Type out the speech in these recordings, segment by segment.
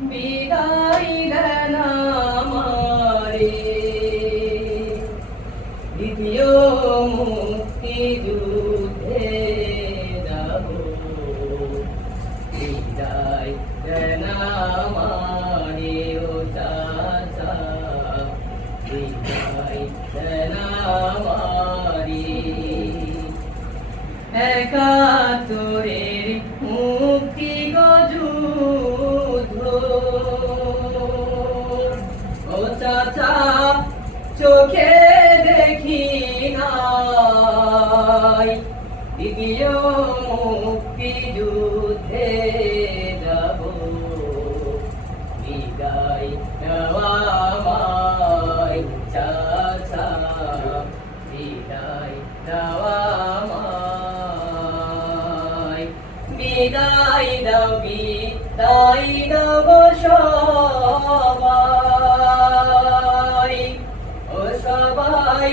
বিদায় দেন আমারে দ্বিতীয় মুক্তিযুদ্ধে যাব বিদায় দেন আমারে ও চাচা বিদায় দেন আমারে একাত্তরের মুক্তি যুদ্ধ ও চাচা চোখে দেখি নাই দ্বিতীয় মুক্তিযুদ্ধে যাব বিদায় দেওয়া আমায় চাচা বিদায় দেওয়া বিদায় দাও বিদায় দাও সবাই ও সবাই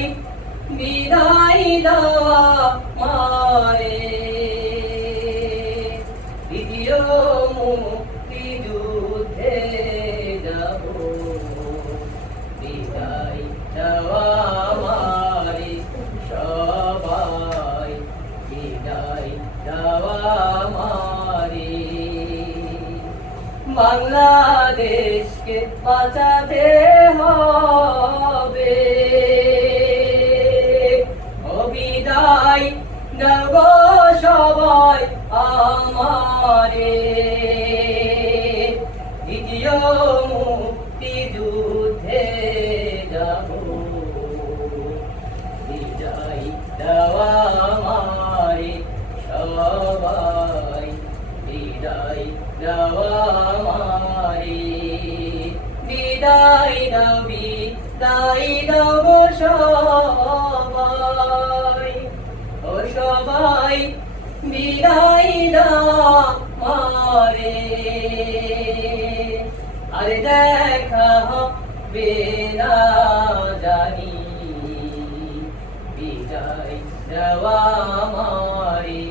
বিদায় দাও আমারে দ্বিতীয় মুক্তিযুদ্ধে যাব বিদায় দেওয়া আমারে সবাই বিদায় দেওয়া বাংলাদেশকে বাঁচাতে হবে ও বিদায় দেব সবাই আমারে দ্বিতীয় মুক্তিযুদ্ধে যাব বিদায় দেওয়া আমারে সবাই বিদায় দেওয়া বিদায় দাও বিদায় দাও সবাই ও সবাই বিদায় দাও আমারে আর দেখা হবে না জানি বিদায় দেওয়া আমারে।